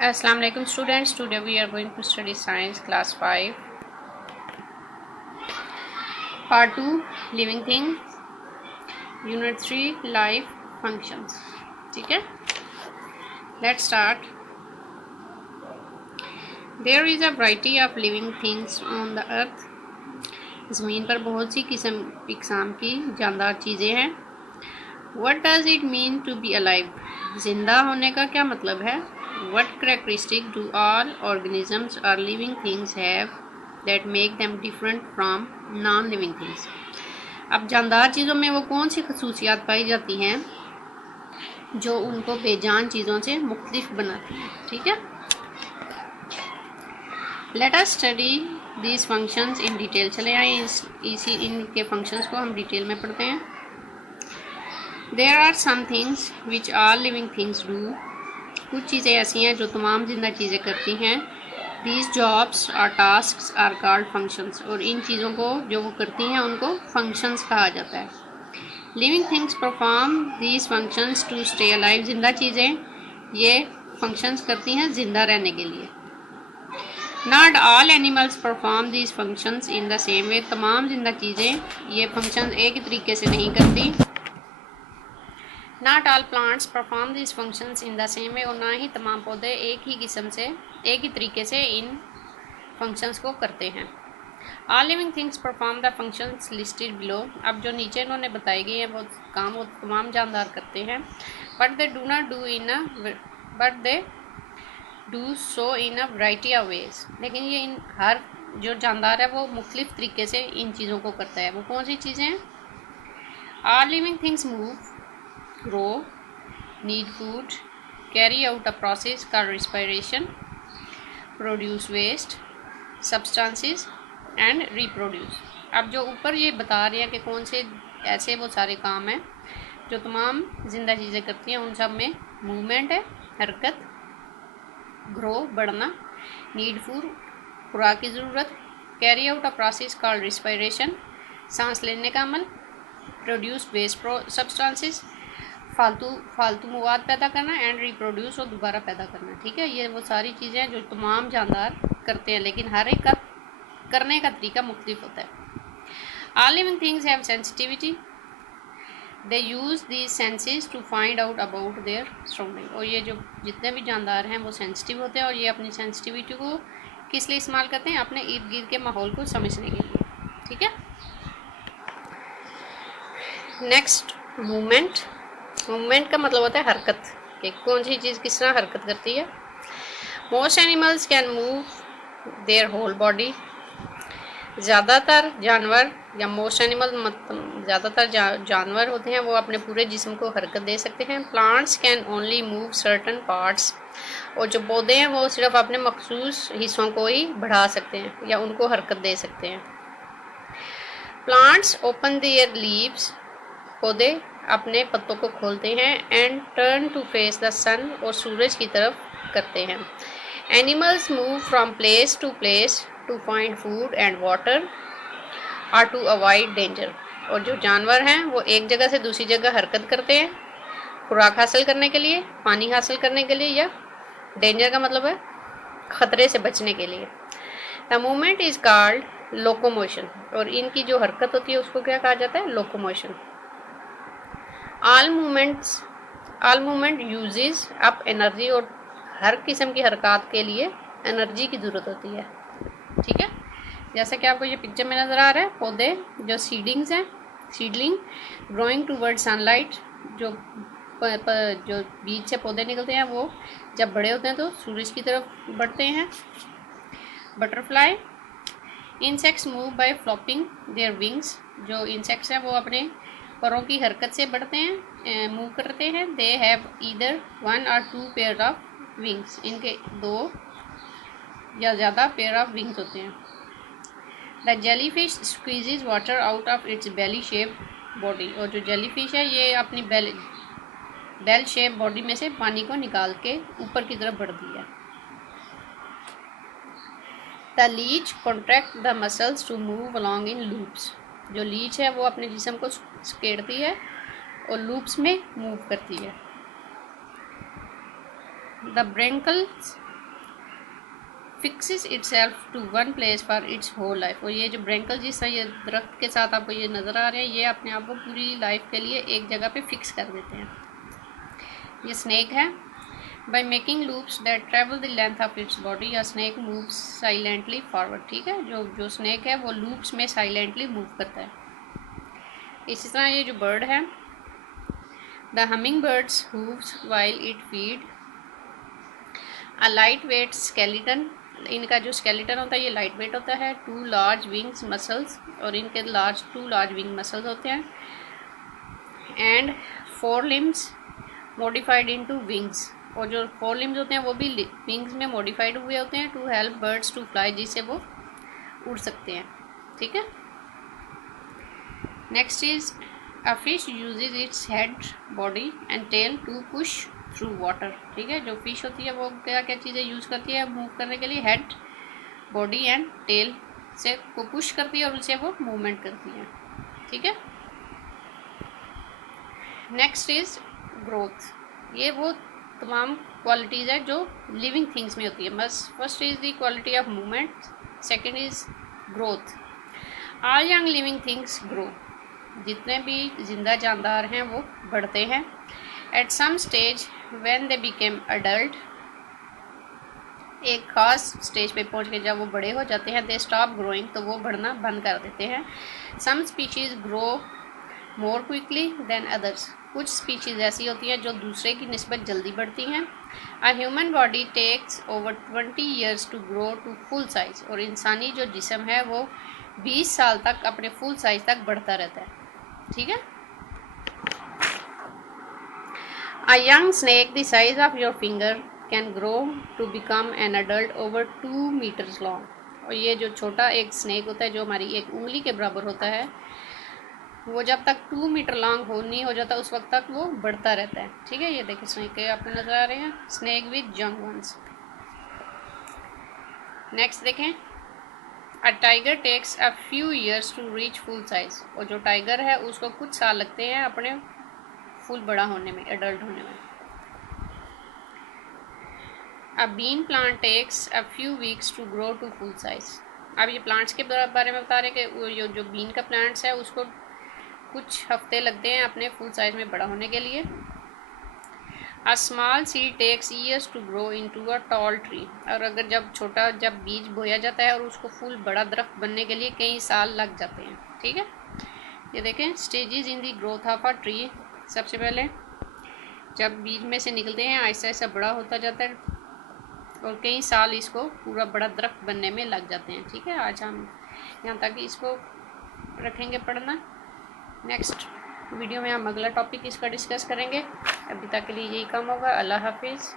Assalamu alaikum students. Today we are going to study science class 5 part 2 living things unit 3 life functions. ठीक है, let's start. There is a variety of living things on the earth. ज़मीन पर बहुत सी किस्म की जानदार चीज़ें हैं. What does it mean to be alive? जिंदा होने का क्या मतलब है? What characteristic do all organisms or living things have that make them different from non-living things? अब जानदार चीज़ों में वो कौन सी खसूसियात पाई जाती हैं जो उनको बेजान चीज़ों से मुख्तलिफ बनाती हैं. ठीक है, let us study these functions in detail. चले आए इनके फंक्शंस को हम डिटेल में पढ़ते हैं. There are some things which all living things do. कुछ चीज़ें ऐसी हैं जो तमाम जिंदा चीज़ें करती हैं. These jobs or tasks are called functions. और इन चीज़ों को जो वो करती हैं उनको functions कहा जाता है. Living things perform these functions to stay alive. जिंदा चीज़ें ये functions करती हैं जिंदा रहने के लिए. Not all animals perform these functions in the same way. तमाम जिंदा चीज़ें ये functions एक ही तरीके से नहीं करती. Not all plants perform these functions in the same way. और ना ही तमाम पौधे एक ही किस्म से एक ही तरीके से इन functions को करते हैं. All living things perform the functions listed below. अब जो नीचे इन्होंने बताई गई है वो काम वो तमाम जानदार करते हैं. But they do so in a variety of ways. लेकिन ये इन हर जो जानदार है वो मुख्तलिफ तरीके से इन चीज़ों को करता है. वो कौन सी चीज़ें हैं? All living things move, grow, need food, carry out a process called respiration, produce waste, substances and reproduce. अब जो ऊपर ये बता रहे हैं कि कौन से ऐसे वो सारे काम हैं जो तमाम जिंदा चीज़ें करती हैं. उन सब में मूवमेंट है, हरकत, ग्रो बढ़ना, नीड फूड खुराक की ज़रूरत, carry out a process called respiration सांस लेने का अमल, प्रोड्यूस वेस्ट सब्सटेंसेस फालतू मवाद पैदा करना, एंड रिप्रोड्यूस और दोबारा पैदा करना. ठीक है, ये वो सारी चीज़ें हैं जो तमाम जानदार करते हैं लेकिन हर एक का करने का तरीका मुख्तलिफ होता है. All living things have sensitivity. They use these senses to find out about their surrounding. और ये जो जितने भी जानदार हैं वो सेंसिटिव होते हैं और ये अपनी सेंसिटिविटी को किस लिए इस्तेमाल करते हैं? अपने इर्द गिर्द के माहौल को समझने के लिए. ठीक है, नेक्स्ट मूवमेंट. मूवमेंट का मतलब होता है हरकत कि कौन सी चीज़ किस तरह हरकत करती है. Most animals can move their whole body. ज़्यादातर जानवर या मोस्ट एनिमल मतलब ज़्यादातर जानवर होते हैं वो अपने पूरे जिस्म को हरकत दे सकते हैं. Plants can only move certain parts. और जो पौधे हैं वो सिर्फ अपने मखसूस हिस्सों को ही बढ़ा सकते हैं या उनको हरकत दे सकते हैं. Plants open their leaves. पौधे अपने पत्तों को खोलते हैं. And turn to face the sun. और सूरज की तरफ करते हैं. Animals move from place to place to find food and water और टू अवॉइड डेंजर. और जो जानवर हैं वो एक जगह से दूसरी जगह हरकत करते हैं खुराक हासिल करने के लिए, पानी हासिल करने के लिए, या डेंजर का मतलब है ख़तरे से बचने के लिए. The movement is called locomotion. और इनकी जो हरकत होती है उसको क्या कहा जाता है? Locomotion. All movement uses up energy. और हर किस्म की हरकत के लिए एनर्जी की ज़रूरत होती है. ठीक है, जैसा कि आपको ये पिक्चर में नज़र आ रहा है, पौधे जो सीडलिंग्स हैं, सीडलिंग ग्रोइंग टूवर्ड सनलाइट. जो बीज से पौधे निकलते हैं वो जब बड़े होते हैं तो सूरज की तरफ बढ़ते हैं. Butterfly. Insects move by flapping their wings. जो इंसेक्ट्स हैं वो अपने परों की हरकत से बढ़ते हैं, मूव करते हैं. They have either 1 or 2 pair of wings. इनके 2 या ज़्यादा पेयर ऑफ विंग्स होते हैं. The jellyfish squeezes water out of its belly shape body. और जो जेलीफिश है ये अपनी बेल शेप बॉडी में से पानी को निकाल के ऊपर की तरफ बढ़ती है. The leech contract the muscles to move along in loops. जो लीच है वो अपने जिस्म को सकेड़ती है और लूप्स में मूव करती है. The fixes itself to one place for its whole life. और ये जो ब्रेंकल जिस तरह ये दरख्त के साथ आपको ये नज़र आ रहे हैं, ये अपने आप को पूरी लाइफ के लिए एक जगह पे फिक्स कर देते हैं। ये स्नेक है। By making loops that travel the length of its body, या स्नेक मूव्स साइलेंटली फॉरवर्ड। ठीक है, जो स्नेक है वो लूप्स में साइलेंटली मूव करता है। इसी तरह ये जो बर्ड है, the humming birds hooves while it feed, a light weight skeleton. इनका जो स्केलेटन होता है ये लाइट वेट होता है। टू लार्ज विंग्स मसल्स, और इनके टू लार्ज विंग मसल्स होते हैं। And four limbs modified into wings, और जो फोर लिम्स होते हैं वो भी विंग्स में मॉडिफाइड हुए होते हैं to help birds to fly, जिससे वो उड़ सकते हैं। ठीक है, next is a fish uses its head, body and tail to push through water. ठीक है, जो फिश होती है वो क्या क्या चीज़ें यूज़ करती है मूव करने के लिए? हेड, बॉडी एंड टेल से को पुश करती है और उससे वो मूवमेंट करती है। ठीक है, नेक्स्ट इज ग्रोथ। ये वो तमाम क्वालिटीज़ है जो लिविंग थिंग्स में होती है। बस first is the quality of movement, second is growth. All young living things grow, जितने भी जिंदा जानदार हैं वो बढ़ते हैं। At some stage when they became adult, एक ख़ास स्टेज पे पहुंच के जब वो बड़े हो जाते हैं, दे स्टॉप ग्रोइंग, तो वो बढ़ना बंद कर देते हैं। Some species grow more quickly than others, कुछ स्पीशीज़ ऐसी होती हैं जो दूसरे की निस्बत जल्दी बढ़ती हैं। A human body takes over 20 years to grow to full size, और इंसानी जो जिस्म है वो 20 साल तक अपने फुल साइज़ तक बढ़ता रहता है। ठीक है, A young snake the size of your finger can grow to become an adult over 2 meters long। और ये जो छोटा एक स्नेक होता है जो हमारी एक उंगली के बराबर होता है, वो जब तक 2 मीटर लॉन्ग नहीं हो जाता उस वक्त तक वो बढ़ता रहता है। ठीक है, ये देखिए स्नेक के आपको नजर आ रहे हैं, snake with young ones. Next देखें, a tiger takes a few years to reach full size. और जो टाइगर है उसको कुछ साल लगते हैं अपने फुल बड़ा होने में, एडल्ट होने में। A bean plant takes a few weeks to grow to full size. अब ये प्लांट्स के बारे में बता रहे हैं कि जो बीन का प्लांट्स है उसको कुछ हफ्ते लगते हैं अपने फुल साइज में बड़ा होने के लिए। A small seed takes years to grow into a tall tree. और अगर जब बीज बोया जाता है और उसको फुल बड़ा दरख्त बनने के लिए कई साल लग जाते हैं। ठीक है, ये देखें stages in the growth of a tree. सबसे पहले जब बीज में से निकलते हैं ऐसा ऐसा बड़ा होता जाता है और कई साल इसको पूरा बड़ा दरख्त बनने में लग जाते हैं। ठीक है, आज हम यहाँ तक इसको रखेंगे पढ़ना। नेक्स्ट वीडियो में हम अगला टॉपिक इसका डिस्कस करेंगे। अभी तक के लिए यही काम होगा। अल्लाह हाफिज़।